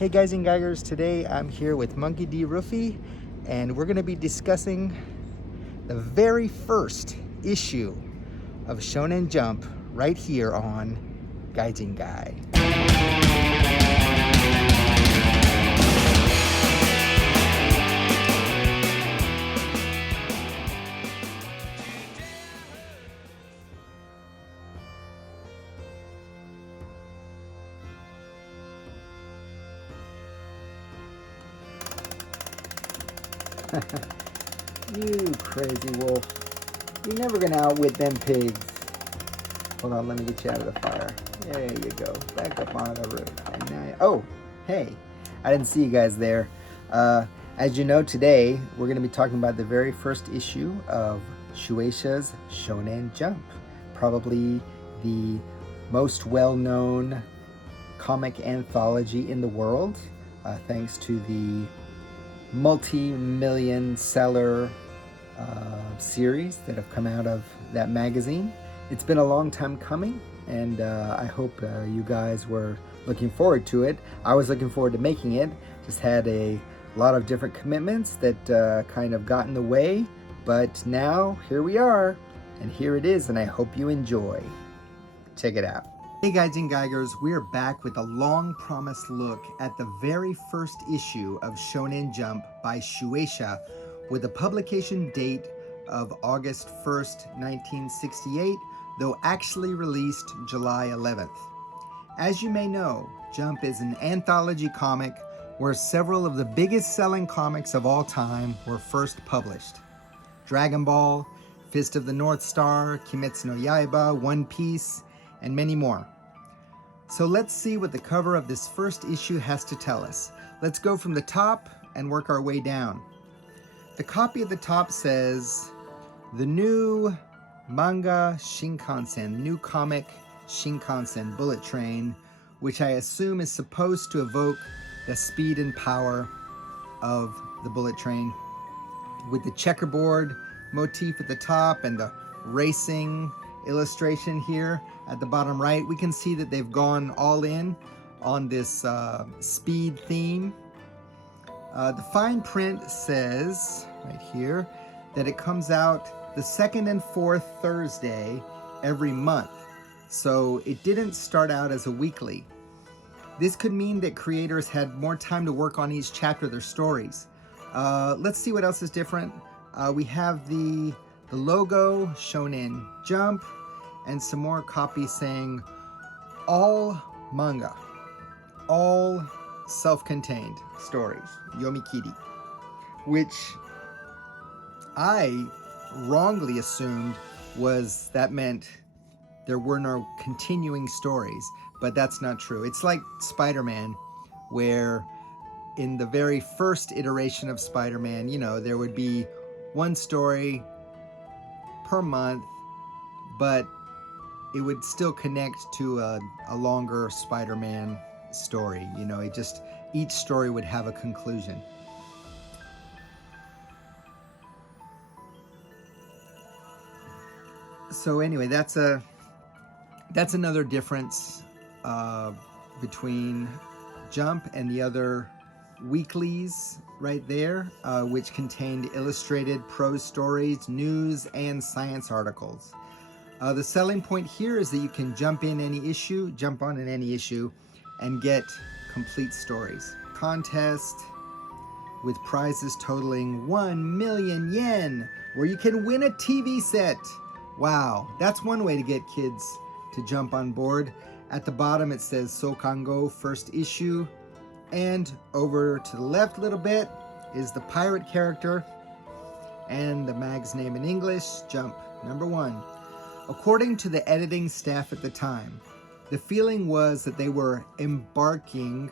Hey guys and geigers, today I'm here with Monkey D. Ruffy and we're going to be discussing the very first issue of Shonen Jump right here on Gaijin Gai. You crazy wolf. You're never gonna outwit them pigs. Hold on, let me get you out of the fire. There you go. Back up on the roof. And now, oh, hey. I didn't see you guys there. As you know, today we're gonna be talking about the very first issue of Shueisha's Shonen Jump. Probably the most well-known comic anthology in the world, thanks to the multi-million seller series that have come out of that magazine. It's been a long time coming, and I hope you guys were looking forward to it. I was looking forward to making it, just had a lot of different commitments that kind of got in the way, but now here we are, and here it is, and I hope you enjoy. Check it out. Hey guys and geigers, we're back with a long-promised look at the very first issue of Shonen Jump by Shueisha with a publication date of August 1st, 1968, though actually released July 11th. As you may know, Jump is an anthology comic where several of the biggest selling comics of all time were first published. Dragon Ball, Fist of the North Star, Kimetsu no Yaiba, One Piece, and many more. So let's see what the cover of this first issue has to tell us. Let's go from the top and work our way down. The copy at the top says, the new manga Shinkansen, new comic Shinkansen bullet train, which I assume is supposed to evoke the speed and power of the bullet train. With the checkerboard motif at the top and the racing illustration here at the bottom right, we can see that they've gone all in on this speed theme. The fine print says right here that it comes out the second and fourth Thursday every month, so it didn't start out as a weekly. This could mean that creators had more time to work on each chapter of their stories. Let's see what else is different. We have the logo, Shonen Jump, and some more copies saying all manga, all self-contained stories, Yomikiri, which I wrongly assumed that meant there were no continuing stories, but that's not true. It's like Spider-Man, where in the very first iteration of Spider-Man, you know, there would be one story per month, but it would still connect to a longer Spider-Man story. You know, each story would have a conclusion. So anyway, that's another difference between Jump and the other weeklies right there, which contained illustrated prose stories, news, and science articles. The selling point here is that you can jump on in any issue and get complete stories. Contest with prizes totaling 1 million yen, where you can win a TV set. Wow, that's one way to get kids to jump on board. At the bottom it says Sokango first issue, and over to the left a little bit is the pirate character and the mag's name in English, Jump #1. According to the editing staff at the time, the feeling was that they were embarking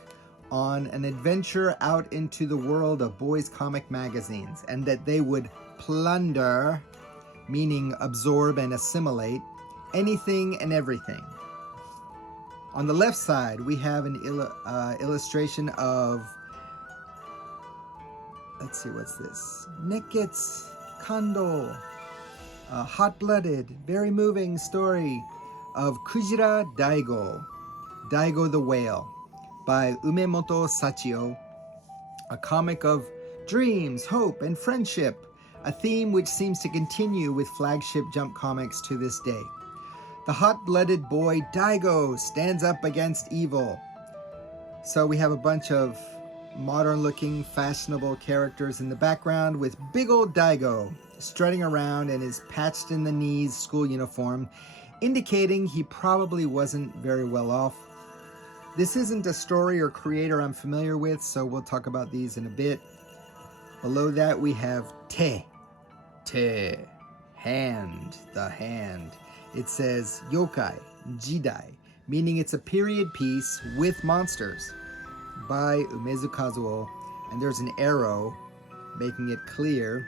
on an adventure out into the world of boys' comic magazines, and that they would plunder, meaning absorb and assimilate, anything and everything. On the left side, we have an illustration of, let's see, what's this? Neketsu Kando, a hot-blooded, very moving story of Kujira Daigo, Daigo the Whale, by Umemoto Sachio, a comic of dreams, hope, and friendship, a theme which seems to continue with flagship Jump comics to this day. The hot-blooded boy Daigo stands up against evil. So we have a bunch of modern-looking, fashionable characters in the background with big old Daigo strutting around in his patched-in-the-knees school uniform, indicating he probably wasn't very well off. This isn't a story or creator I'm familiar with, so we'll talk about these in a bit. Below that we have Te, hand, the hand. It says Yokai, Jidai, meaning it's a period piece with monsters, by UMEZU Kazuo, and there's an arrow making it clear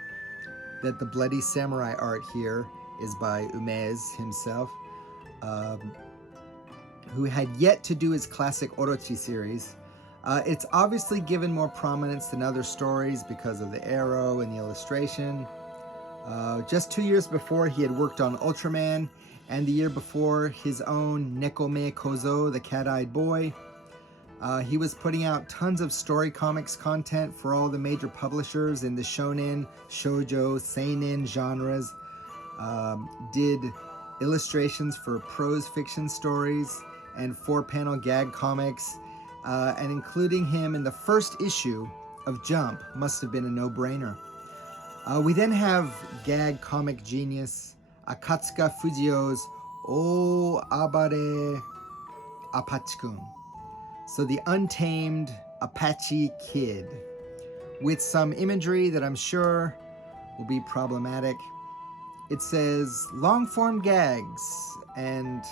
that the bloody samurai art here is by UMEZZ himself, who had yet to do his classic Orochi series. It's obviously given more prominence than other stories because of the arrow and the illustration. Just 2 years before, he had worked on Ultraman, and the year before, his own Nekome Kozo, the cat-eyed boy. He was putting out tons of story comics content for all the major publishers in the shonen, shoujo, seinen genres. Did illustrations for prose fiction stories and 4-panel gag comics, and including him in the first issue of Jump must have been a no-brainer. We then have gag comic genius Akatsuka Fujio's O Abare Apache-kun. So the Untamed Apache Kid, with some imagery that I'm sure will be problematic. It says long-form gags and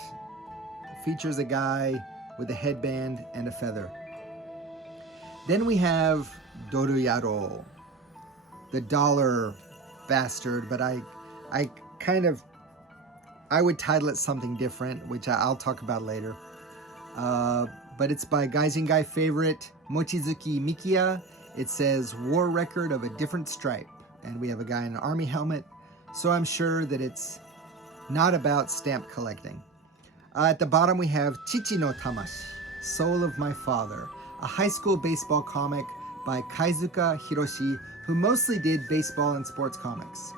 features a guy with a headband and a feather. Then we have Doruyaro, the dollar bastard, but I would title it something different, which I'll talk about later. But it's by Gaijingai favorite Mochizuki Mikiya. It says war record of a different stripe, and we have a guy in an army helmet, so I'm sure that it's not about stamp collecting. At the bottom we have Chichino Tamashii, Soul of My Father, a high school baseball comic by Kaizuka Hiroshi, who mostly did baseball and sports comics.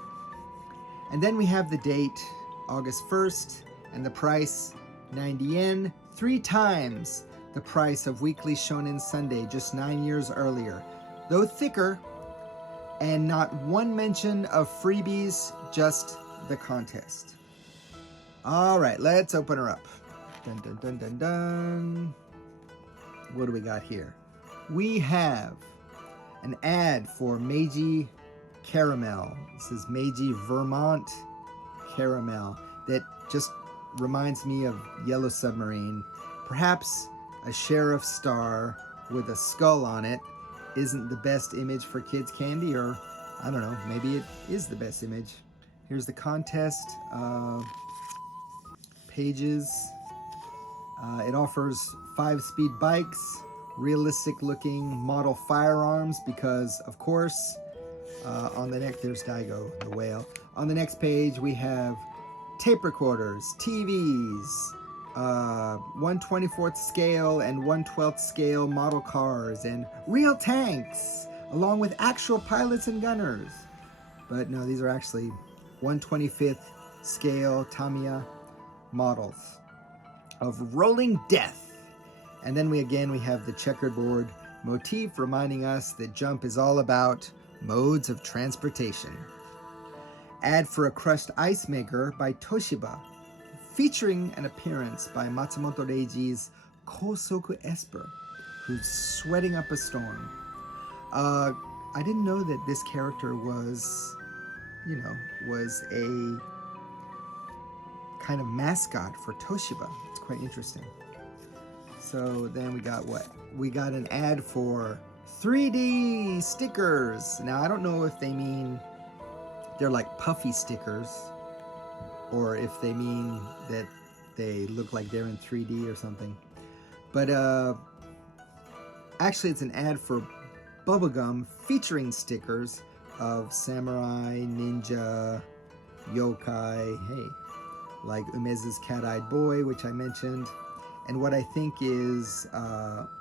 And then we have the date, August 1st, and the price, 90 yen, 3 times the price of Weekly Shonen Sunday just 9 years earlier, though thicker, and not one mention of freebies, just the contest. All right, let's open her up. Dun, dun, dun, dun, dun. What do we got here? We have an ad for Meiji Caramel. This is Meiji Vermont Caramel that just reminds me of Yellow Submarine. Perhaps a sheriff star with a skull on it isn't the best image for kids' candy, or I don't know, maybe it is the best image. Here's the contest pages. It offers 5-speed bikes, realistic looking model firearms, because of course, on the neck there's Daigo the Whale. On the next page we have tape recorders, TVs, 1/24th scale and 1/12th scale model cars, and real tanks, along with actual pilots and gunners. But no, these are actually 1/25th scale Tamiya models of rolling death. And then we have the checkerboard motif, reminding us that Jump is all about modes of transportation. Ad for a crushed ice maker by Toshiba, featuring an appearance by Matsumoto Reiji's Kosoku Esper, who's sweating up a storm. I didn't know that this character was a kind of mascot for Toshiba. It's quite interesting. So then we got what? We got an ad for 3D stickers. Now I don't know if they mean they're like puffy stickers, or if they mean that they look like they're in 3D or something. But actually it's an ad for bubblegum featuring stickers of samurai, ninja, yokai, hey, like UMEZZ's cat-eyed boy, which I mentioned. and what I think is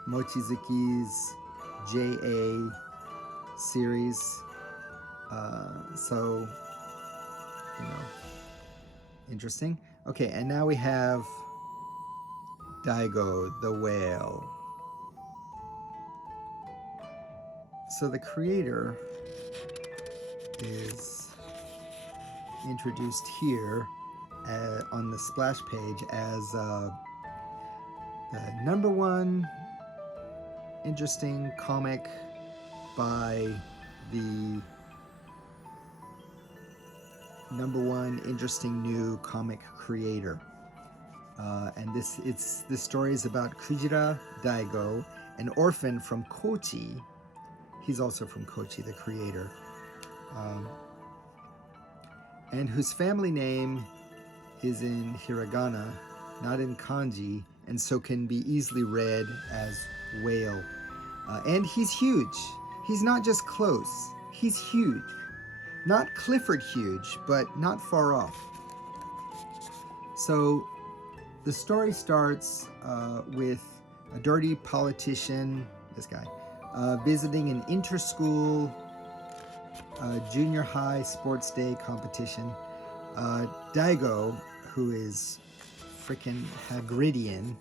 Mochizuki's JA series. So, you know, interesting. Okay, and now we have Daigo the Whale. So the creator is introduced here on the splash page as the #1 interesting comic by the #1 interesting new comic creator. And this story is about Kujira Daigo, an orphan from Kochi. He's also from Kochi, the creator. And whose family name is in hiragana, not in kanji, and so can be easily read as whale. And he's huge. He's not just close, he's huge. Not Clifford huge, but not far off. So the story starts with a dirty politician, this guy, visiting an inter-school junior high sports day competition. Daigo, who is freaking Hagridian,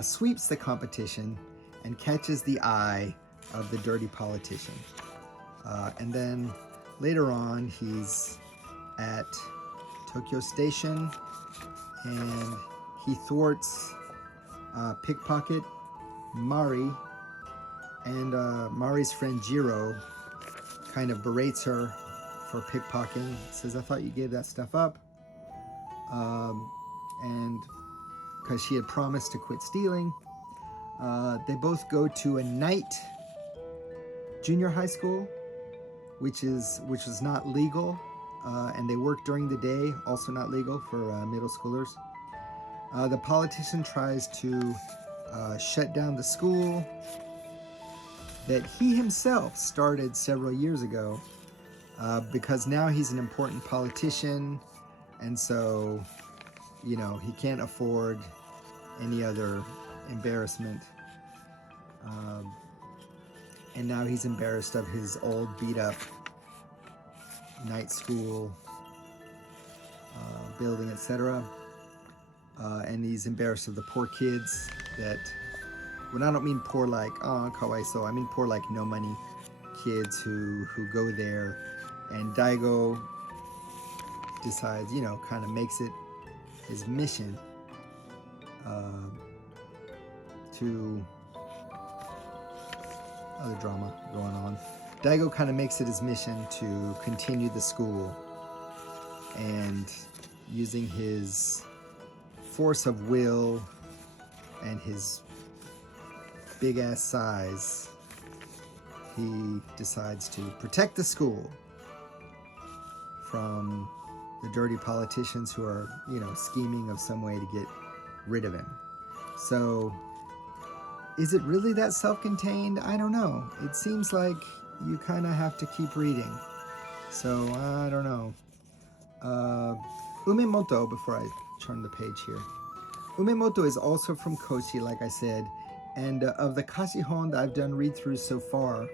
sweeps the competition and catches the eye of the dirty politician. And then later on, he's at Tokyo Station and he thwarts pickpocket Mari, and Mari's friend Jiro kind of berates her for pickpocketing. Says, I thought you gave that stuff up. And because she had promised to quit stealing. They both go to a night junior high school, which was not legal, and they work during the day, also not legal for middle schoolers. The politician tries to shut down the school that he himself started several years ago, because now he's an important politician, and so, you know, he can't afford any other embarrassment. And now he's embarrassed of his old beat-up night school building, etc. And he's embarrassed of the poor kids that, when I don't mean poor like, oh, kawaiso, I mean poor like no money kids who go there. And Daigo decides, you know, kind of makes it his mission to... other drama going on. Daigo kind of makes it his mission to continue the school, and using his force of will and his big ass size, he decides to protect the school from the dirty politicians who are, you know, scheming of some way to get rid of him. So is it really that self-contained? I don't know. It seems like you kind of have to keep reading. So, I don't know. Umemoto, before I turn the page here. Umemoto is also from Kochi, like I said. And of the Kashihon that I've done read-throughs so far,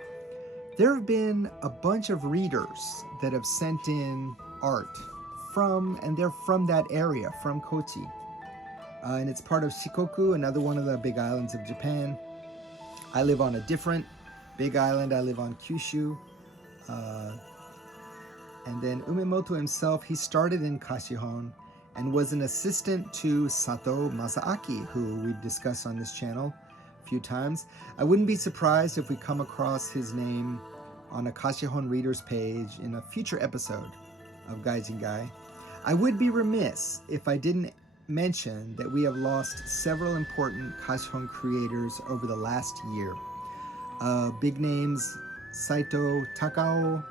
there have been a bunch of readers that have sent in art from, and they're from that area, from Kochi. And it's part of Shikoku, another one of the big islands of Japan. I live on a different big island. I live on Kyushu. And then Umemoto himself, he started in Kashihon and was an assistant to Sato Masaaki, who we've discussed on this channel a few times. I wouldn't be surprised if we come across his name on a Kashihon Readers page in a future episode of Gaijingai. I would be remiss if I didn't mention that we have lost several important Kashihon creators over the last year. Big names, Saito Takao,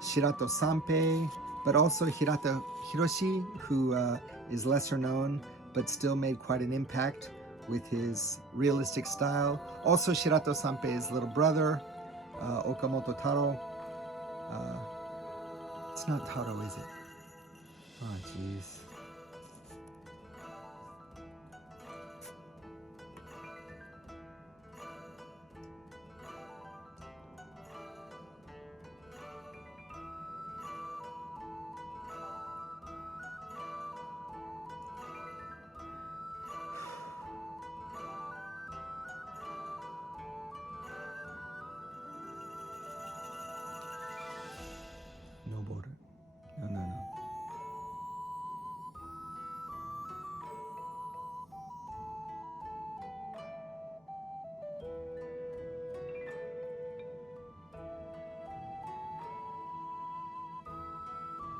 Shirato Sanpei, but also Hirata Hiroshi, who is lesser known but still made quite an impact with his realistic style. Also Shirato Sanpei's little brother, Okamoto Taro. It's not Taro, is it? Oh, jeez.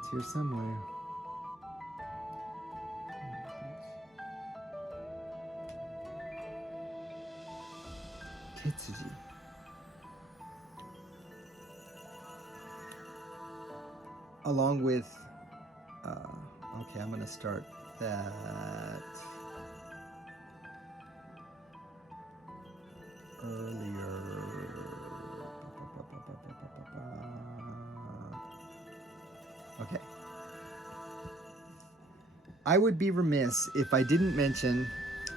It's here somewhere. Tetsuji. Along with, okay, I'm gonna start that earlier. Okay. I would be remiss if I didn't mention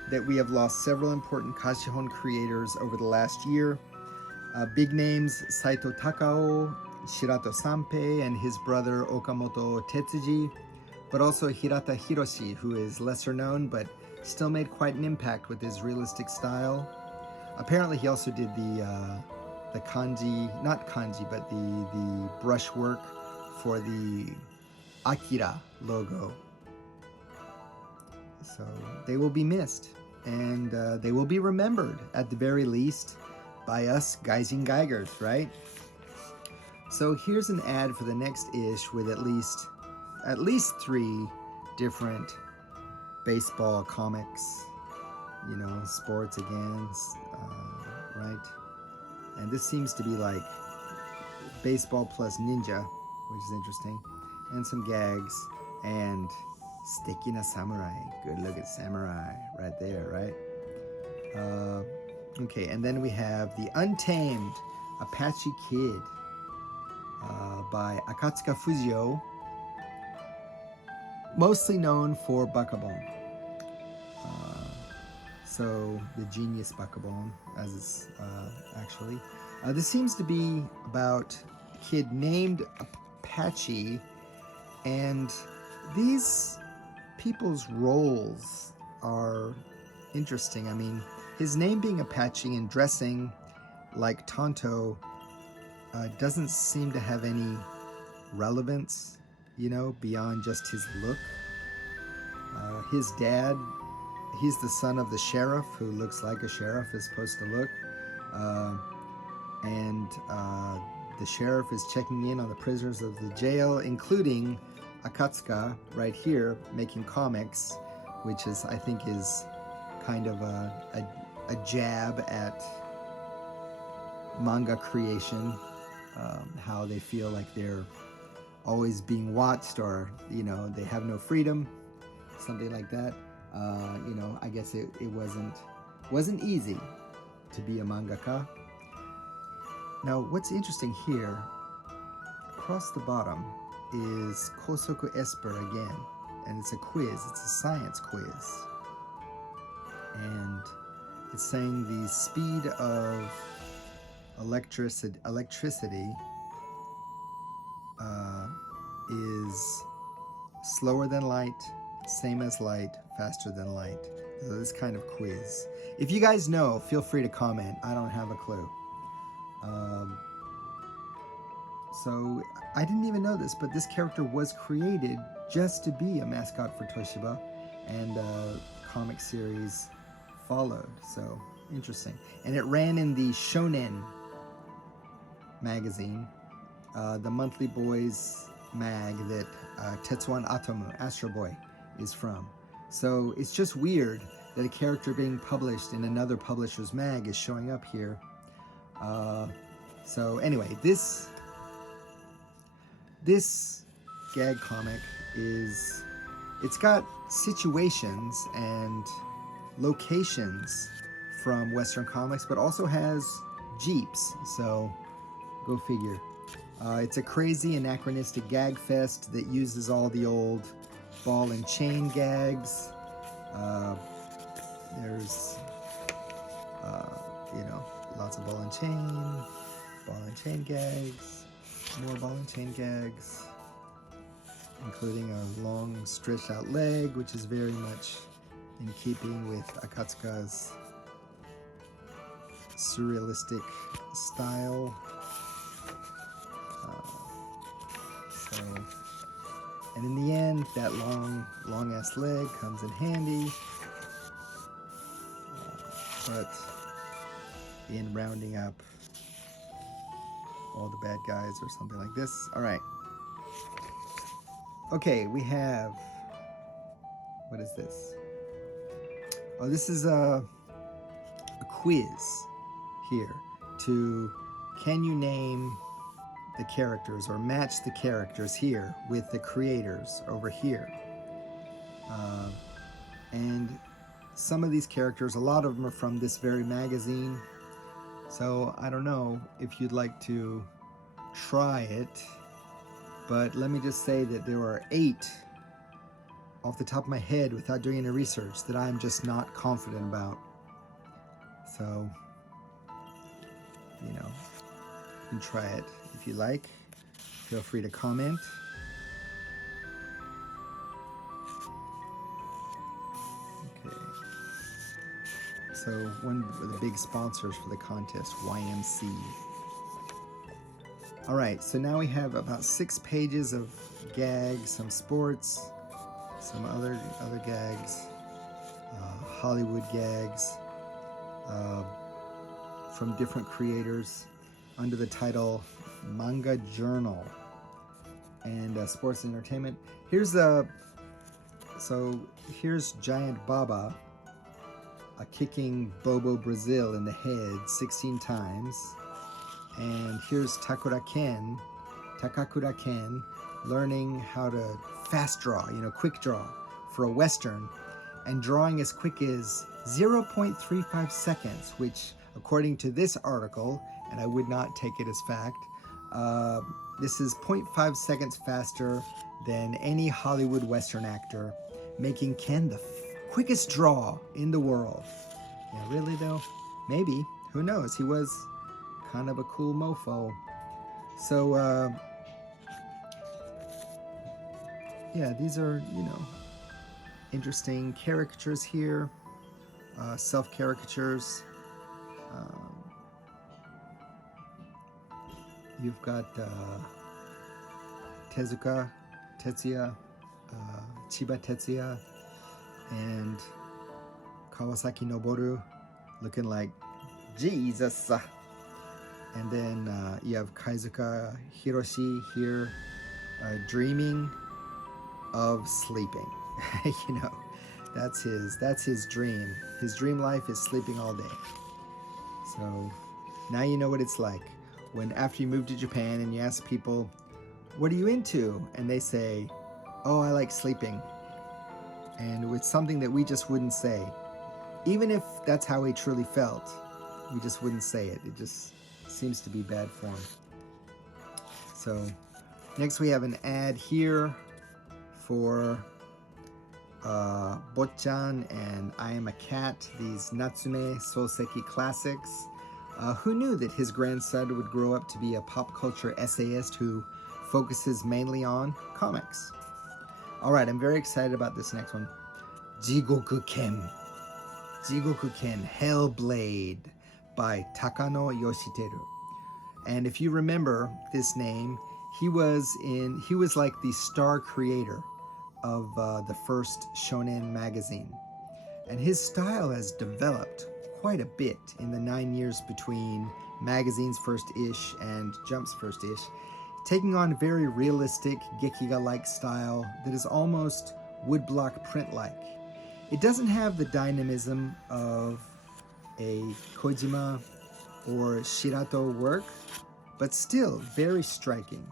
that we have lost several important Kashihon creators over the last year. Big names Saito Takao, Shirato Sanpei, and his brother Okamoto Tetsuji, but also Hirata Hiroshi, who is lesser known but still made quite an impact with his realistic style. Apparently he also did the kanji, not kanji, but the brushwork for the Akira logo. So they will be missed, and they will be remembered at the very least by us Gaijinguygers, right? So here's an ad for the next ish with at least 3 different baseball comics, you know, sports again, right? And this seems to be like baseball plus ninja, which is interesting, and some gags, and Stekina Samurai. Good look at Samurai right there, right? Okay, and then we have the Untamed Apache Kid by Akatsuka Fusio, mostly known for Bakabon. So the genius Bakabon, as it's actually. This seems to be about a kid named Apache, and these people's roles are interesting. I mean, his name being Apache and dressing like Tonto doesn't seem to have any relevance, you know, beyond just his look. His dad, he's the son of the sheriff, who looks like a sheriff is supposed to look. And the sheriff is checking in on the prisoners of the jail, including Akatsuka right here, making comics, which is, I think, is kind of a jab at manga creation, how they feel like they're always being watched, or, you know, they have no freedom, something like that. You know, I guess it wasn't easy to be a mangaka. Now, what's interesting here, across the bottom, is Kosoku Esper again, and it's a quiz. It's a science quiz, and it's saying the speed of electricity is slower than light, same as light, faster than light. So this kind of quiz. If you guys know, feel free to comment. I don't have a clue. So I didn't even know this, but this character was created just to be a mascot for Toshiba, and comic series followed. So interesting. And it ran in the Shonen magazine, the monthly boys mag that Tetsuan Atomu, Astro Boy, is from. So it's just weird that a character being published in another publisher's mag is showing up here. So anyway, this gag comic it's got situations and locations from Western comics, but also has Jeeps, so go figure. It's a crazy anachronistic gag fest that uses all the old ball and chain gags. There's you know, lots of ball and chain gags, more ball and chain gags, including a long stretched out leg, which is very much in keeping with Akatsuka's surrealistic style. And in the end, that long ass leg comes in handy. But in rounding up all the bad guys or something like this. All right. Okay, we have, what is this? Oh, this is a quiz here to, can you name the characters or match the characters here with the creators over here? And some of these characters, a lot of them are from this very magazine. So I don't know if you'd like to try it, but let me just say that there are 8 off the top of my head without doing any research that I'm just not confident about. So, you know, you can try it if you like. Feel free to comment. Okay. So one of the big sponsors for the contest, YMC. All right, so now we have about 6 pages of gags, some sports, some other gags, Hollywood gags from different creators under the title Manga Journal and Sports and Entertainment. Here's here's Giant Baba kicking Bobo Brazil in the head 16 times. And here's Takakura Ken, learning how to fast draw, quick draw for a Western, and drawing as quick as 0.35 seconds, which according to this article, and I would not take it as fact, this is 0.5 seconds faster than any Hollywood Western actor, making Ken the quickest draw in the world. Yeah, really though? Maybe. Who knows? He was kind of a cool mofo. So, yeah, these are, interesting caricatures here, self-caricatures. You've got Tetsuya, Chiba Tetsuya, and Kawasaki Noboru looking like Jesus. And then you have Kaizuka Hiroshi here dreaming of sleeping. That's his dream. His dream life is sleeping all day. So now you know what it's like when after you move to Japan and you ask people, what are you into? And they say, oh, I like sleeping. And it's something that we just wouldn't say. Even if that's how he truly felt, we just wouldn't say it. It just seems to be bad form. So next we have an ad here for Botchan and I Am a Cat, these Natsume Soseki classics. Who knew that his grandson would grow up to be a pop culture essayist who focuses mainly on comics? All right, I'm very excited about this next one. Jigoku Ken, Hellblade by Takano Yoshiteru. And if you remember this name, he was like the star creator of the first shonen magazine. And his style has developed quite a bit in the 9 years between magazine's first ish and Jump's first ish, taking on a very realistic Gekiga-like style that is almost woodblock print-like. It doesn't have the dynamism of a Kojima or Shirato work, but still very striking.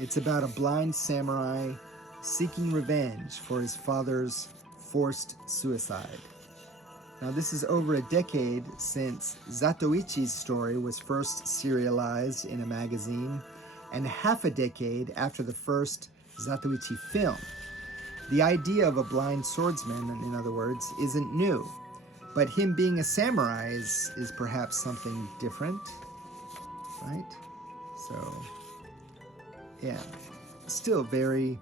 It's about a blind samurai seeking revenge for his father's forced suicide. Now, this is over a decade since Zatoichi's story was first serialized in a magazine, and half a decade after the first Zatoichi film. The idea of a blind swordsman, in other words, isn't new, but him being a samurai is perhaps something different, right? So, yeah, still very,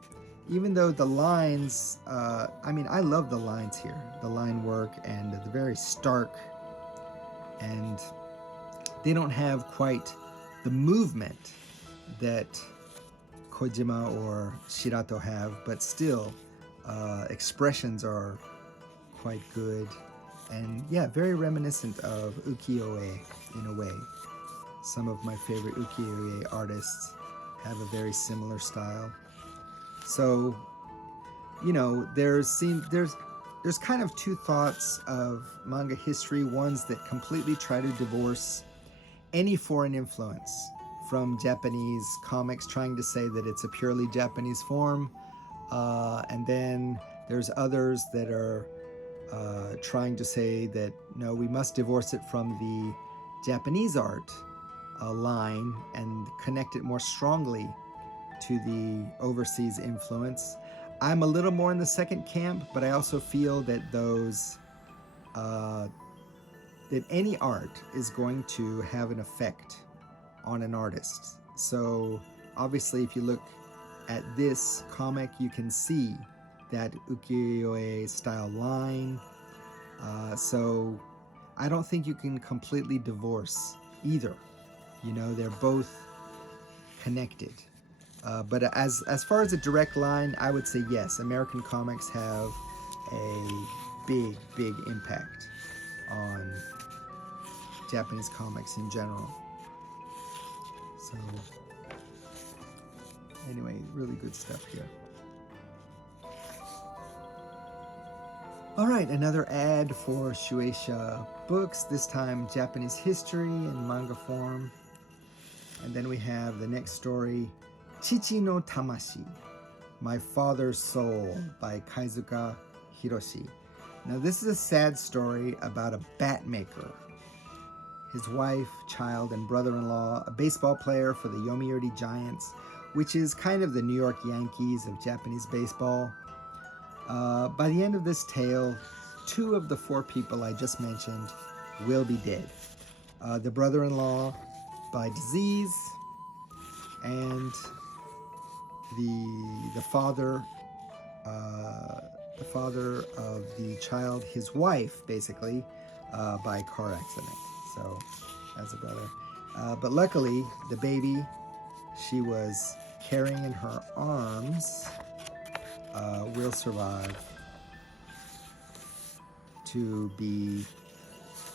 even though the lines, I love the lines here, the line work and the very stark, and they don't have quite the movement that Kojima or Shirato have, but still, expressions are quite good, and yeah, very reminiscent of ukiyo-e in a way. Some of my favorite ukiyo-e artists have a very similar style. So, there's kind of two thoughts of manga history. Ones that completely try to divorce any foreign influence from Japanese comics, trying to say that it's a purely Japanese form. And then there's others that are trying to say that, no, we must divorce it from the Japanese art line and connect it more strongly to the overseas influence. I'm a little more in the second camp, but I also feel that that any art is going to have an effect on an artist. So obviously, if you look at this comic, you can see that ukiyo-e style line. So I don't think you can completely divorce either. They're both connected. But as far as a direct line, I would say yes, American comics have a big impact on Japanese comics in general. So anyway, really good stuff here. All right, another ad for Shueisha books, this time Japanese history in manga form. And then we have the next story, Chichino Tamashii, My Father's Soul by Kaizuka Hiroshi. Now this is a sad story about a bat maker. His wife, child, and brother-in-law, a baseball player for the Yomiuri Giants, which is kind of the New York Yankees of Japanese baseball. By the end of this tale, 2 of the 4 people I just mentioned will be dead. The brother-in-law by disease, and the father of the child, his wife, basically, by car accident. So, as a brother. But luckily, the baby she was carrying in her arms will survive to be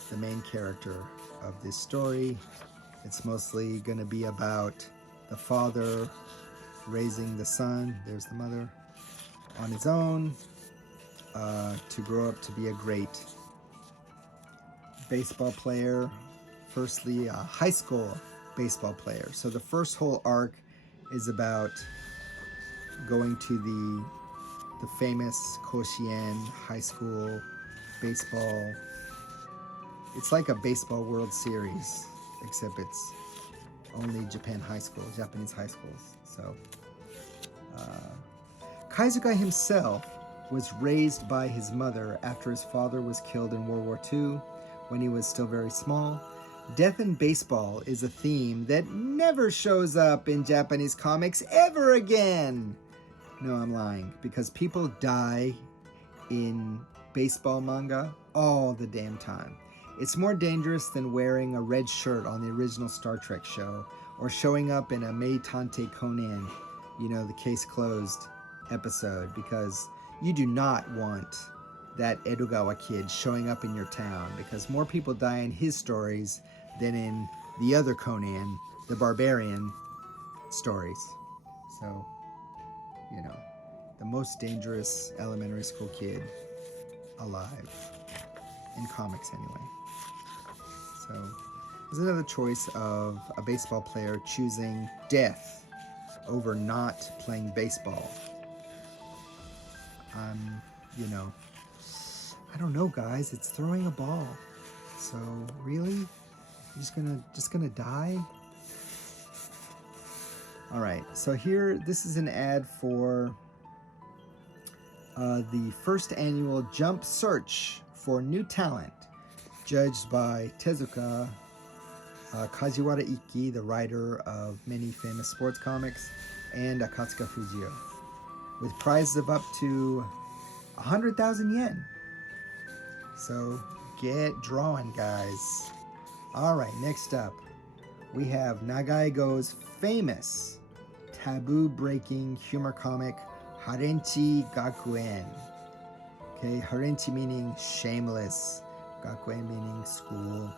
the main character of this story. It's mostly going to be about the father raising the son, there's the mother, on his own to grow up to be a great baseball player. Firstly, a high school baseball player. So the first whole arc is about going to the famous Koshien high school baseball. It's like a baseball World Series, except it's only Japanese high schools. So Kaizuka himself was raised by his mother after his father was killed in World War II when he was still very small. Death in baseball is a theme that never shows up in Japanese comics ever again. No, I'm lying, because people die in baseball manga all the damn time. It's more dangerous than wearing a red shirt on the original Star Trek show or showing up in a Meitante Conan, the case closed episode, because you do not want that Edogawa kid showing up in your town, because more people die in his stories than in the other Conan, the Barbarian stories. So, the most dangerous elementary school kid alive, in comics anyway. So, there's another choice of a baseball player choosing death over not playing baseball. I don't know, guys. It's throwing a ball. So really, you're just gonna die? All right. So here, this is an ad for the first annual Jump Search for New Talent, judged by Tezuka Kajiwara Ikki, the writer of many famous sports comics, and Akatsuka Fujio, with prizes of up to 100,000 yen. So get drawing, guys. All right, next up, we have NAGAI Go's famous taboo-breaking humor comic, Harenchi Gakuen. Okay, Harenchi meaning shameless, Gakuen meaning school.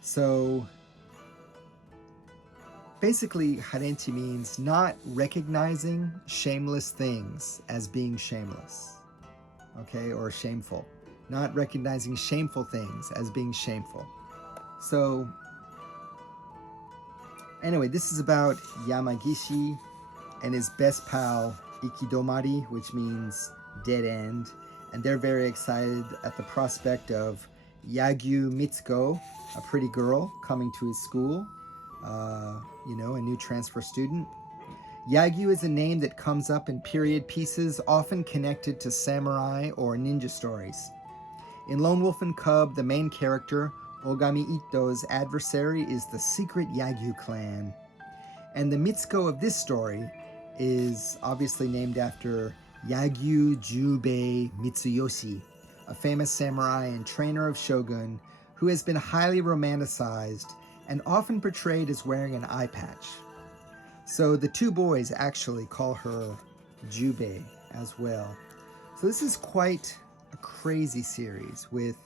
So basically, Harenchi means not recognizing shameless things as being shameless, okay, or shameful. Not recognizing shameful things as being shameful. So, anyway, this is about Yamagishi and his best pal, Ikidomari, which means dead end. And they're very excited at the prospect of Yagyu Mitsuko, a pretty girl, coming to his school. You know, a new transfer student. Yagyu is a name that comes up in period pieces, often connected to samurai or ninja stories. In Lone Wolf and Cub, the main character, Ogami Ito's adversary, is the secret Yagyu clan. And the Mitsuko of this story is obviously named after Yagyu Jubei Mitsuyoshi, a famous samurai and trainer of shogun who has been highly romanticized and often portrayed as wearing an eye patch. So the two boys actually call her Jubei as well. So this is quite a crazy series with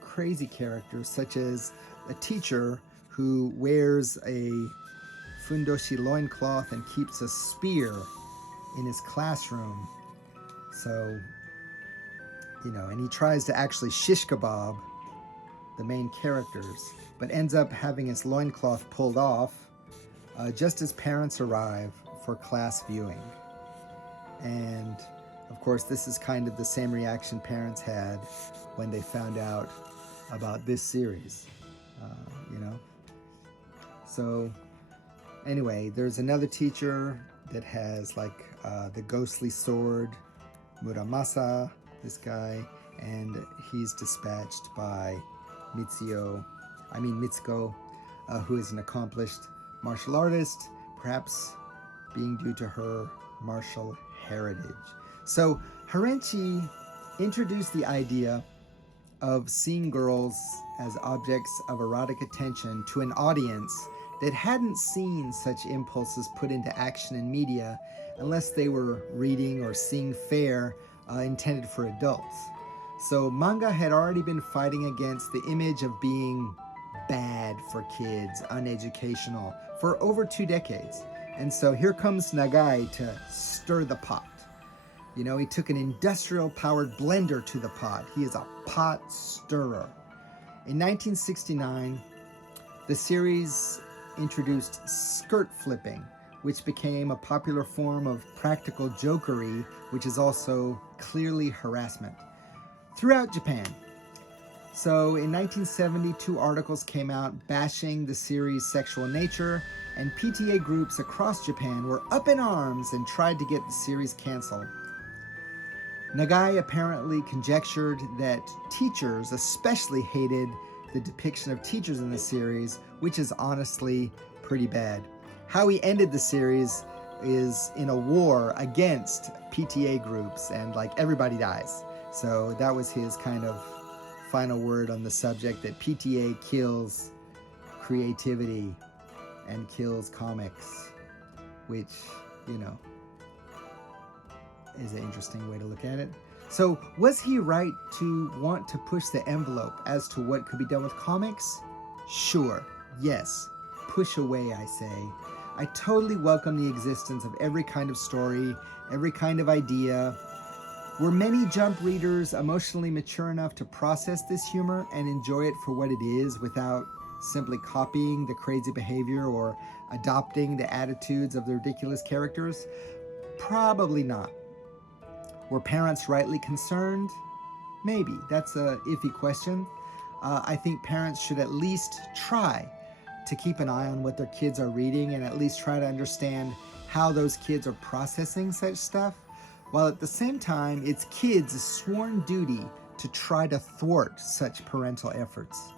crazy characters such as a teacher who wears a fundoshi loincloth and keeps a spear in his classroom. So, you know, and he tries to actually shish kebab the main characters, but ends up having his loincloth pulled off just as parents arrive for class viewing. And of course, this is kind of the same reaction parents had when they found out about this series, you know. So anyway, there's another teacher that has like the ghostly sword, Muramasa, this guy, and he's dispatched by Mitsuko, who is an accomplished martial artist, perhaps being due to her martial heritage. So Harenchi introduced the idea of seeing girls as objects of erotic attention to an audience that hadn't seen such impulses put into action in media unless they were reading or seeing fare intended for adults. So manga had already been fighting against the image of being bad for kids, uneducational, for over 2 decades. And so here comes Nagai to stir the pot. You know, he took an industrial-powered blender to the pot. He is a pot stirrer. In 1969, the series introduced skirt flipping, which became a popular form of practical jokery, which is also clearly harassment, throughout Japan. So in 1970, 2 articles came out bashing the series' sexual nature, and PTA groups across Japan were up in arms and tried to get the series canceled. Nagai apparently conjectured that teachers especially hated the depiction of teachers in the series, which is honestly pretty bad. How he ended the series is in a war against PTA groups, and like everybody dies. So that was his kind of final word on the subject, that PTA kills creativity and kills comics, which, you know, is an interesting way to look at it. So was he right to want to push the envelope as to what could be done with comics? Sure, yes. Push away, I say. I totally welcome the existence of every kind of story, every kind of idea. Were many Jump readers emotionally mature enough to process this humor and enjoy it for what it is without simply copying the crazy behavior or adopting the attitudes of the ridiculous characters? Probably not. Were parents rightly concerned? Maybe. That's a iffy question. I think parents should at least try to keep an eye on what their kids are reading and at least try to understand how those kids are processing such stuff, while at the same time it's kids' sworn duty to try to thwart such parental efforts.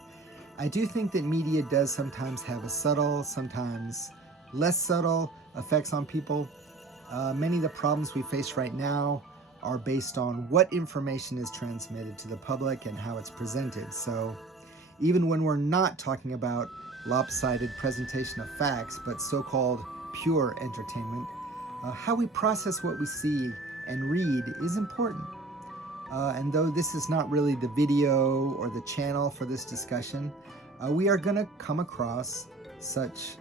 I do think that media does sometimes have a subtle, sometimes less subtle effects on people. Many of the problems we face right now are based on what information is transmitted to the public and how it's presented. So even when we're not talking about lopsided presentation of facts, but so-called pure entertainment, how we process what we see and read is important. And though this is not really the video or the channel for this discussion, we are going to come across such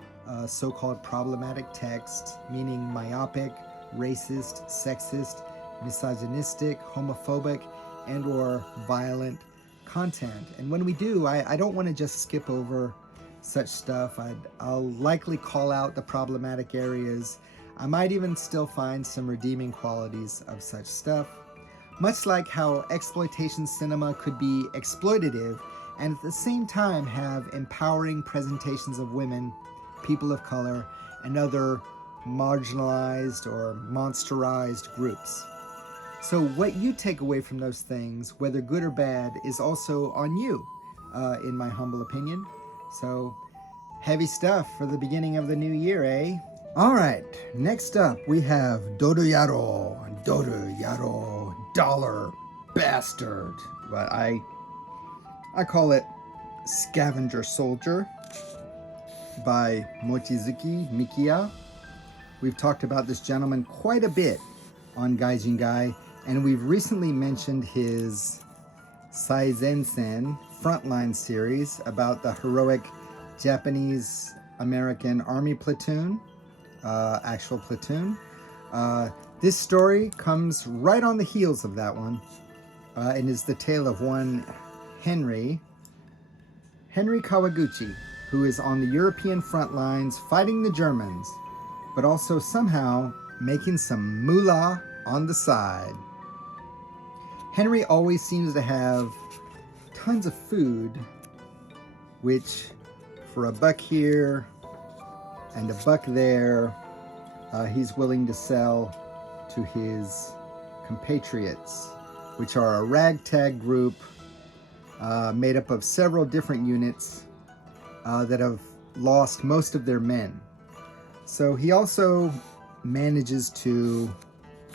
so-called problematic text, meaning myopic, racist, sexist, misogynistic, homophobic, and or violent content. And when we do, I don't want to just skip over such stuff. I'll likely call out the problematic areas. I might even still find some redeeming qualities of such stuff. Much like how exploitation cinema could be exploitative and at the same time have empowering presentations of women, people of color, and other marginalized or monsterized groups. So what you take away from those things, whether good or bad, is also on you, in my humble opinion. So heavy stuff for the beginning of the new year, eh? All right, next up we have Dodo Yaro, dollar bastard. But I call it Scavenger Soldier by Mochizuki Mikiya. We've talked about this gentleman quite a bit on Gaijingai, and we've recently mentioned his Saizensen Frontline series about the heroic Japanese American Army platoon, actual platoon. This story comes right on the heels of that one, and is the tale of one Henry Kawaguchi, who is on the European front lines fighting the Germans, but also somehow making some moolah on the side. Henry always seems to have tons of food, which for a buck here and a buck there, he's willing to sell to his compatriots, which are a ragtag group made up of several different units that have lost most of their men. So he also manages to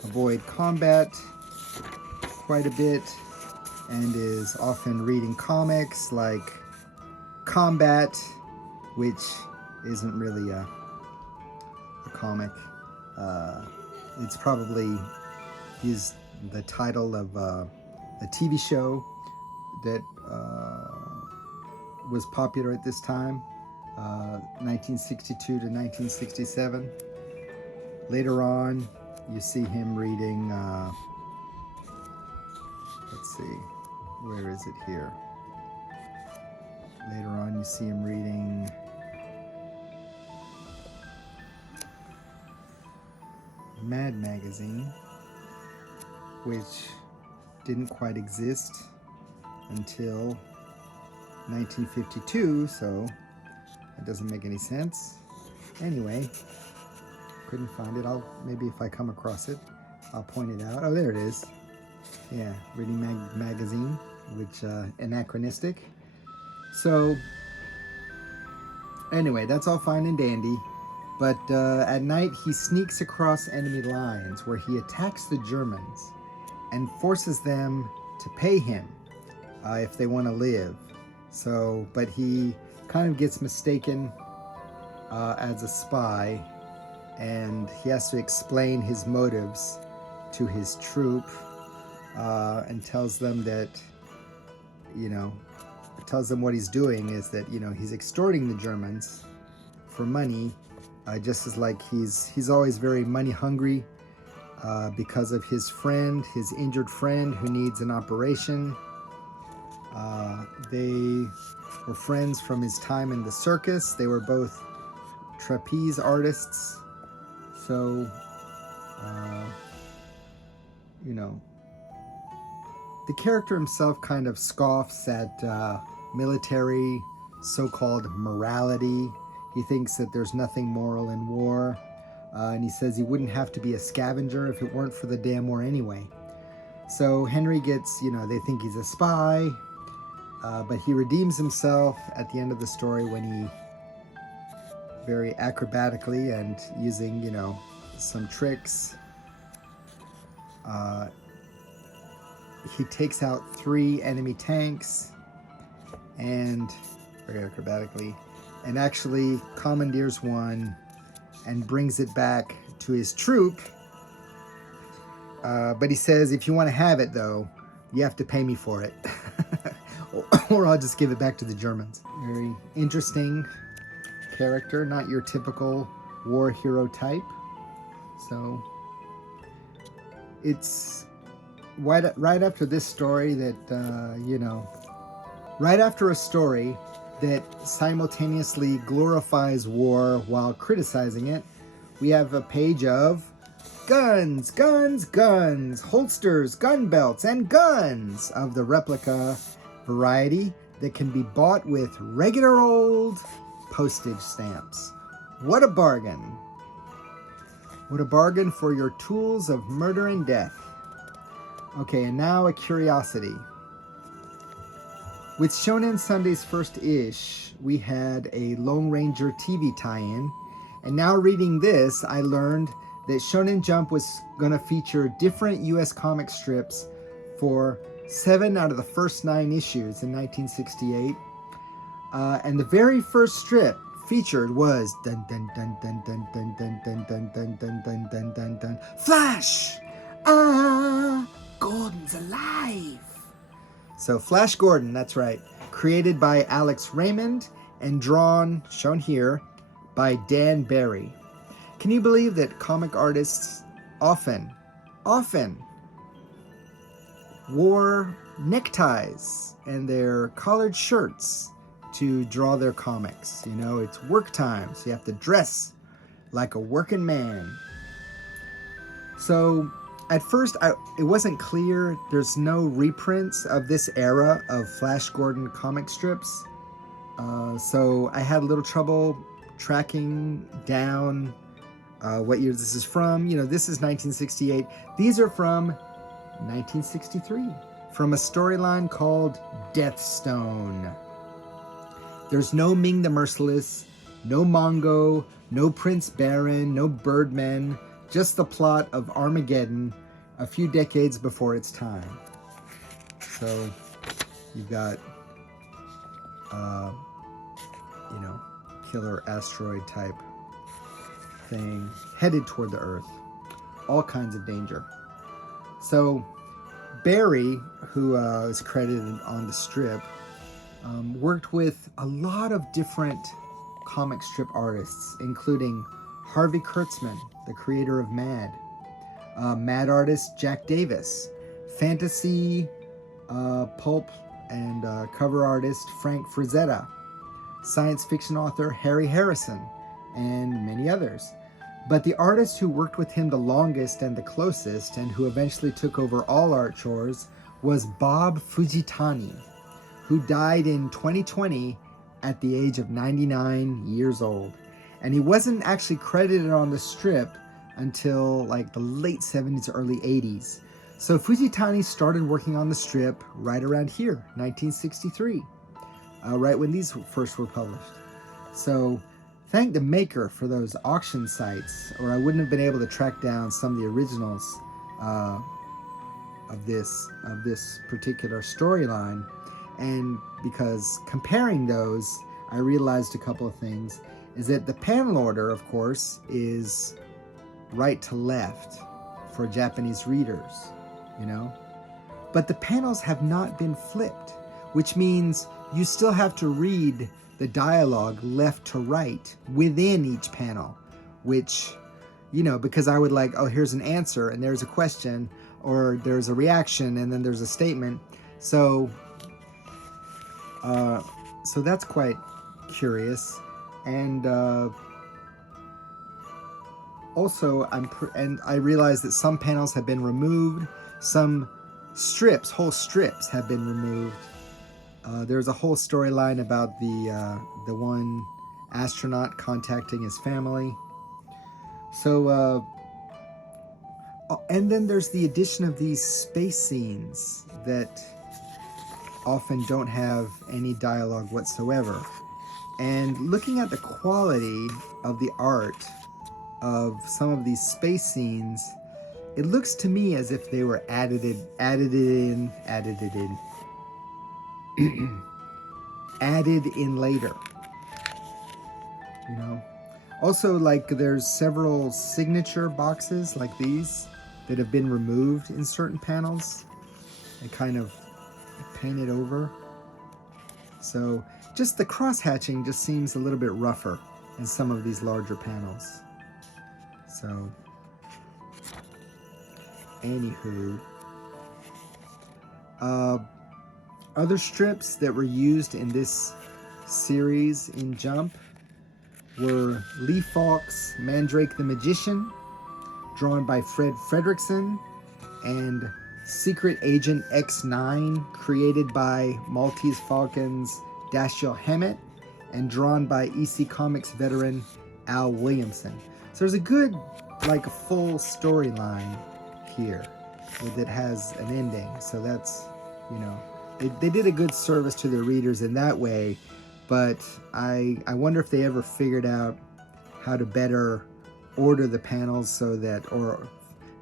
avoid combat quite a bit and is often reading comics like Combat, which isn't really a comic. It's probably the title of a TV show that was popular at this time, 1962 to 1967. Later on, you see him reading, let's see, where is it here? Later on, you see him reading Mad Magazine, which didn't quite exist until 1952, so that doesn't make any sense. Anyway, couldn't find it. Maybe if I come across it, I'll point it out. Oh, there it is. Yeah, reading magazine, which anachronistic. So anyway, that's all fine and dandy. But at night, he sneaks across enemy lines where he attacks the Germans and forces them to pay him if they want to live. So, but he kind of gets mistaken as a spy, and he has to explain his motives to his troop, and tells them that, tells them what he's doing is that, he's extorting the Germans for money, just as like he's always very money hungry, because of his injured friend who needs an operation. They were friends from his time in the circus. They were both trapeze artists. So, the character himself kind of scoffs at military so-called morality. He thinks that there's nothing moral in war. And he says he wouldn't have to be a scavenger if it weren't for the damn war anyway. So Henry gets, they think he's a spy, but he redeems himself at the end of the story when he very acrobatically and using, some tricks, he takes out 3 enemy tanks and very acrobatically, and actually commandeers one and brings it back to his troop. But he says, if you want to have it, though, you have to pay me for it. Or I'll just give it back to the Germans. Very interesting character, not your typical war hero type. So it's right after this story that, you know, right after a story that simultaneously glorifies war while criticizing it, we have a page of guns, guns, guns, holsters, gun belts, and guns of the replica variety that can be bought with regular old postage stamps. What a bargain! What a bargain for your tools of murder and death. Okay, and now a curiosity. With Shonen Sunday's first ish, we had a Lone Ranger TV tie-in, and now reading this, I learned that Shonen Jump was going to feature different US comic strips for 7 out of the first 9 issues in 1968. And the very first strip featured was dun dun dun dun dun dun dun dun dun dun dun dun dun dun dun Flash! Gordon's alive! So Flash Gordon, that's right, created by Alex Raymond and drawn, shown here, by Dan Barry. Can you believe that comic artists often wore neckties and their collared shirts to draw their comics? You know, it's work time, so you have to dress like a working man. So at first, it wasn't clear. There's no reprints of this era of Flash Gordon comic strips. So I had a little trouble tracking down what year this is from. You know, this is 1968. These are from 1963, from a storyline called Deathstone. There's no Ming the Merciless, no Mongo, no Prince Baron, no Birdmen, just the plot of Armageddon a few decades before its time. So you've got, you know, killer asteroid type thing headed toward the Earth. All kinds of danger. So Barry, who is credited on the strip, worked with a lot of different comic strip artists, including Harvey Kurtzman, the creator of Mad, Mad artist Jack Davis, fantasy pulp and cover artist Frank Frazetta, science fiction author Harry Harrison, and many others. But the artist who worked with him the longest and the closest, and who eventually took over all art chores, was Bob Fujitani, who died in 2020 at the age of 99 years old. And he wasn't actually credited on the strip until like the late 70s, early 80s. So Fujitani started working on the strip right around here, 1963, right when these first were published. So thank the maker for those auction sites, or I wouldn't have been able to track down some of the originals of this particular storyline. And because comparing those, I realized a couple of things. Is that the panel order, of course, is right to left for Japanese readers, you know? But the panels have not been flipped, which means you still have to read the dialogue left to right within each panel, which, you know, because I would like, oh, here's an answer and there's a question, or there's a reaction and then there's a statement. So that's quite curious. And also, I realized that some panels have been removed. Some strips, whole strips, have been removed. There's a whole storyline about the one astronaut contacting his family. So, and then there's the addition of these space scenes that often don't have any dialogue whatsoever. And looking at the quality of the art of some of these space scenes, it looks to me as if they were added in later. You know? Also, like, there's several signature boxes like these that have been removed in certain panels and kind of painted over. So just the cross-hatching just seems a little bit rougher in some of these larger panels. So, anywho, other strips that were used in this series in Jump were Lee Falk's Mandrake the Magician, drawn by Fred Fredrickson, and Secret Agent X9, created by Maltese Falcons Dashiell Hammett, and drawn by EC Comics veteran Al Williamson. So there's a good, like a full storyline here that has an ending. So that's, you know, they did a good service to their readers in that way, but I wonder if they ever figured out how to better order the panels so that, or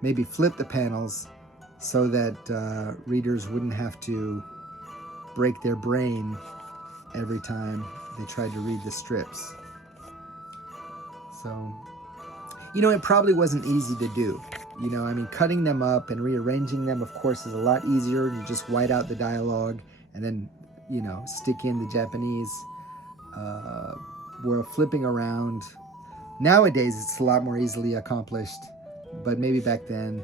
maybe flip the panels so that readers wouldn't have to break their brain every time they tried to read the strips. So, you know, it probably wasn't easy to do. You know, I mean, cutting them up and rearranging them, of course, is a lot easier. You just white out the dialogue and then, you know, stick in the Japanese. Where flipping around, nowadays it's a lot more easily accomplished, but maybe back then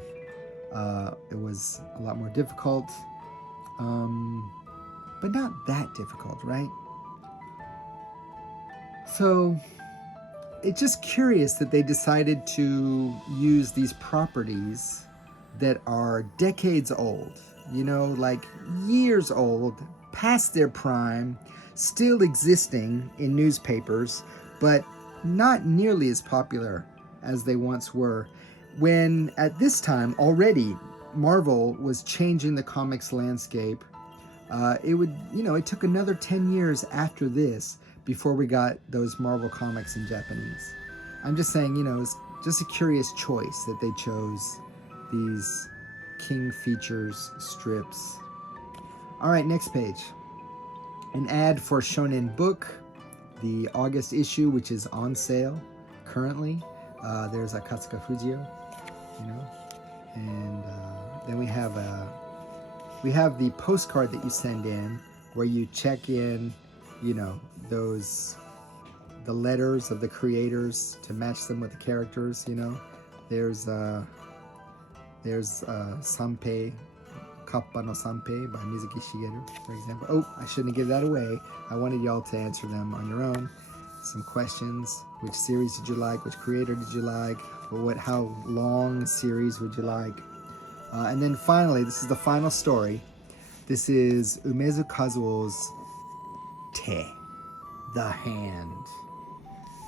it was a lot more difficult, but not that difficult, right? So it's just curious that they decided to use these properties that are decades old, you know, like years old, past their prime, still existing in newspapers, but not nearly as popular as they once were. When at this time already Marvel was changing the comics landscape, it took another 10 years after this before we got those Marvel comics in Japanese. I'm just saying, you know, it's just a curious choice that they chose these King Features strips. All right, next page. An ad for Shonen Book, the August issue, which is on sale currently. There's Akatsuka Fujio, you know, and then we have the postcard that you send in where you check in, you know, the letters of the creators to match them with the characters. You know, there's Sanpei, Kappa no Sanpei by Mizuki Shigeru, for example. Oh, I shouldn't give that away. I wanted y'all to answer them on your own. Some questions. Which series did you like? Which creator did you like? Or how long series would you like? And then finally, this is the final story. This is UMEZU Kazuo's Te, the Hand.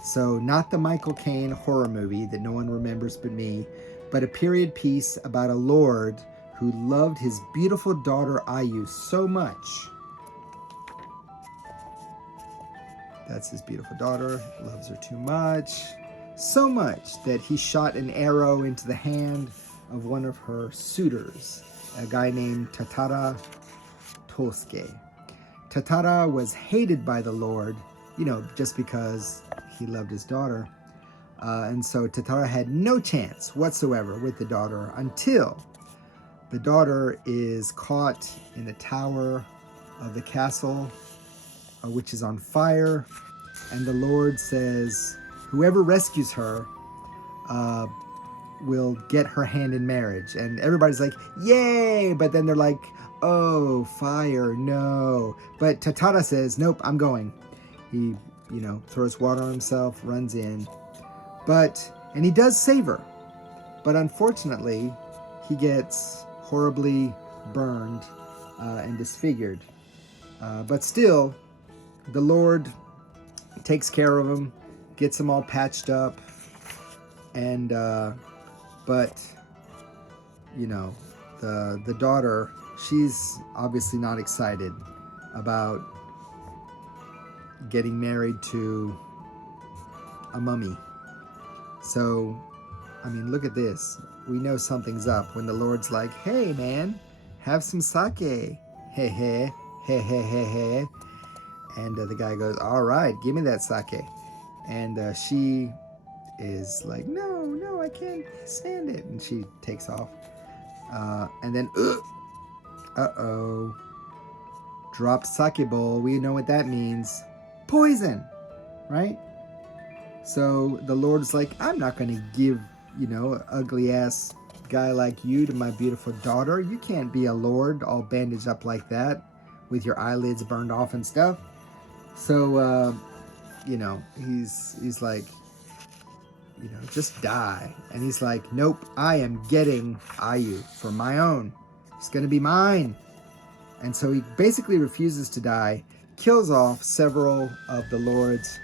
So not the Michael Caine horror movie that no one remembers but me, but a period piece about a lord who loved his beautiful daughter Ayu so much. That's his beautiful daughter, loves her too much. So much that he shot an arrow into the hand of one of her suitors, a guy named Tatara Tosuke. Tatara was hated by the Lord, you know, just because he loved his daughter. And so Tatara had no chance whatsoever with the daughter until the daughter is caught in the tower of the castle, which is on fire. And the Lord says, whoever rescues her will get her hand in marriage. And everybody's like, yay! But then they're like, oh, fire, no. But Tatara says, nope, I'm going. He, you know, throws water on himself, runs in. And he does save her. But unfortunately, he gets horribly burned and disfigured. But still, the Lord takes care of him, gets him all patched up, and but you know, the daughter, she's obviously not excited about getting married to a mummy. So, I mean, look at this. We know something's up when the Lord's like, hey man, have some sake. Hey, hey, hey, hey, hey, hey. And the guy goes, all right, give me that sake. And she is like, no, I can't stand it. And she takes off. And then, uh-oh. Dropped sake bowl. We know what that means. Poison, right? So the Lord's like, I'm not going to give, you know, an ugly ass guy like you to my beautiful daughter. You can't be a lord all bandaged up like that with your eyelids burned off and stuff. So, you know, he's like, you know, just die. And he's like, nope, I am getting Ayu for my own. It's going to be mine. And so he basically refuses to die, kills off several of the Lord's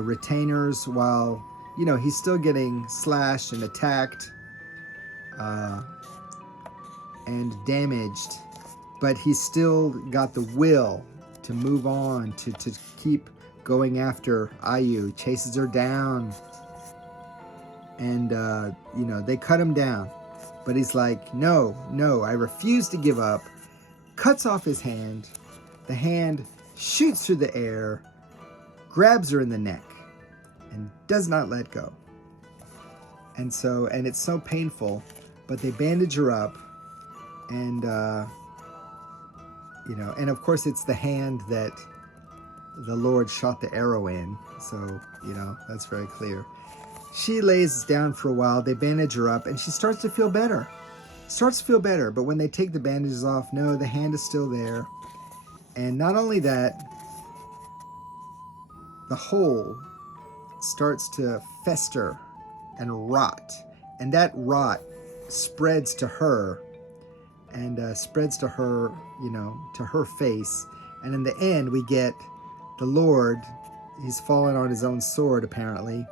retainers while, you know, he's still getting slashed and attacked and damaged. But he's still got the will to move on, to keep going after Ayu, chases her down. And, you know, they cut him down. But he's like, no, I refuse to give up. Cuts off his hand. The hand shoots through the air, grabs her in the neck, and does not let go. And it's so painful, but they bandage her up. And, you know, and of course it's the hand that the Lord shot the arrow in. So, you know, that's very clear. She lays down for a while, they bandage her up, and she starts to feel better. But when they take the bandages off, no, the hand is still there. And not only that, the hole starts to fester and rot. And that rot spreads to her, and spreads to her, you know, to her face. And in the end, we get the Lord. He's fallen on his own sword, apparently,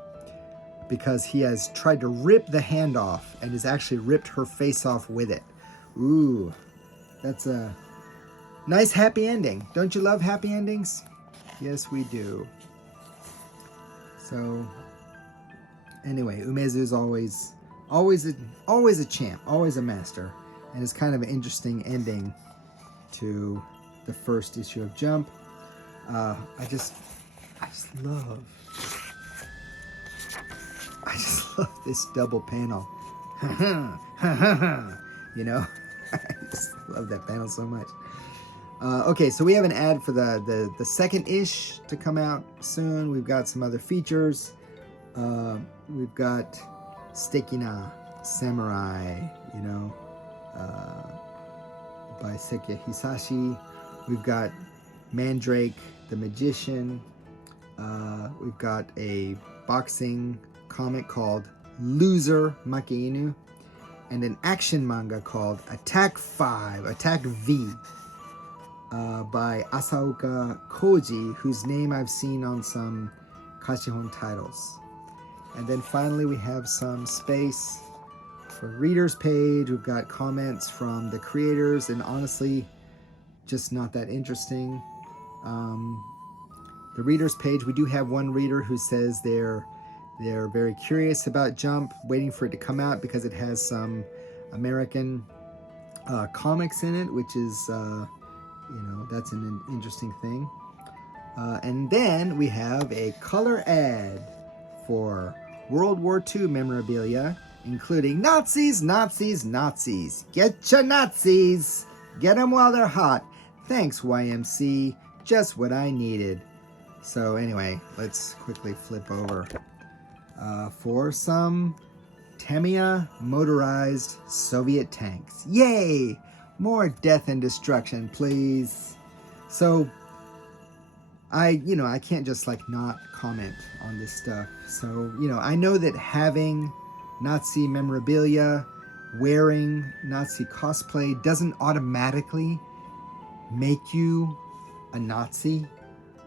because he has tried to rip the hand off and has actually ripped her face off with it. Ooh, that's a nice happy ending. Don't you love happy endings? Yes, we do. So, anyway, UMEZU is always a champ, always a master, and it's kind of an interesting ending to the first issue of Jump. I just love this double panel. You know, I just love that panel so much. Okay, so we have an ad for the second ish to come out soon. We've got some other features. We've got Stekina Samurai, you know, by Sekia Hisashi. We've got Mandrake the Magician. We've got a boxing comic called Loser Makiinu, and an action manga called Attack V, by Asaoka Koji, whose name I've seen on some Kashihon titles. And then finally we have some space for readers page. We've got comments from the creators, and honestly, just not that interesting. The readers page, we do have one reader who says they're very curious about Jump, waiting for it to come out because it has some American comics in it, which is, you know, that's an interesting thing. And then we have a color ad for World War II memorabilia, including Nazis, Nazis, Nazis. Get your Nazis! Get them while they're hot. Thanks, YMC. Just what I needed. So anyway, let's quickly flip over for some Tamiya motorized Soviet tanks. Yay! More death and destruction, please. So I can't just like not comment on this stuff. So, you know, I know that having Nazi memorabilia, wearing Nazi cosplay doesn't automatically make you a Nazi.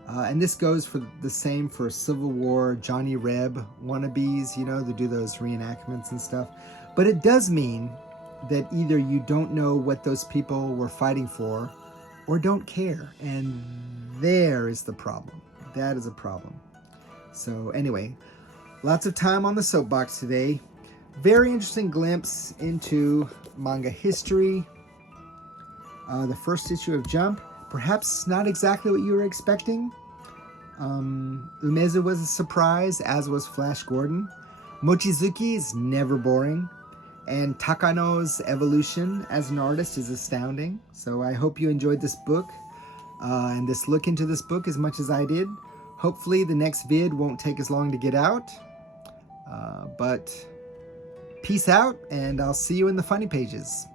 And this goes for the same for Civil War Johnny Reb wannabes, you know, they do those reenactments and stuff. But it does mean that either you don't know what those people were fighting for or don't care. And there is the problem. That is a problem. So anyway, lots of time on the soapbox today. Very interesting glimpse into manga history. The first issue of Jump, perhaps not exactly what you were expecting. UMEZU was a surprise, as was Flash Gordon. Mochizuki is never boring. And Takano's evolution as an artist is astounding. So I hope you enjoyed this book and this look into this book as much as I did. Hopefully the next vid won't take as long to get out. But peace out, and I'll see you in the funny pages.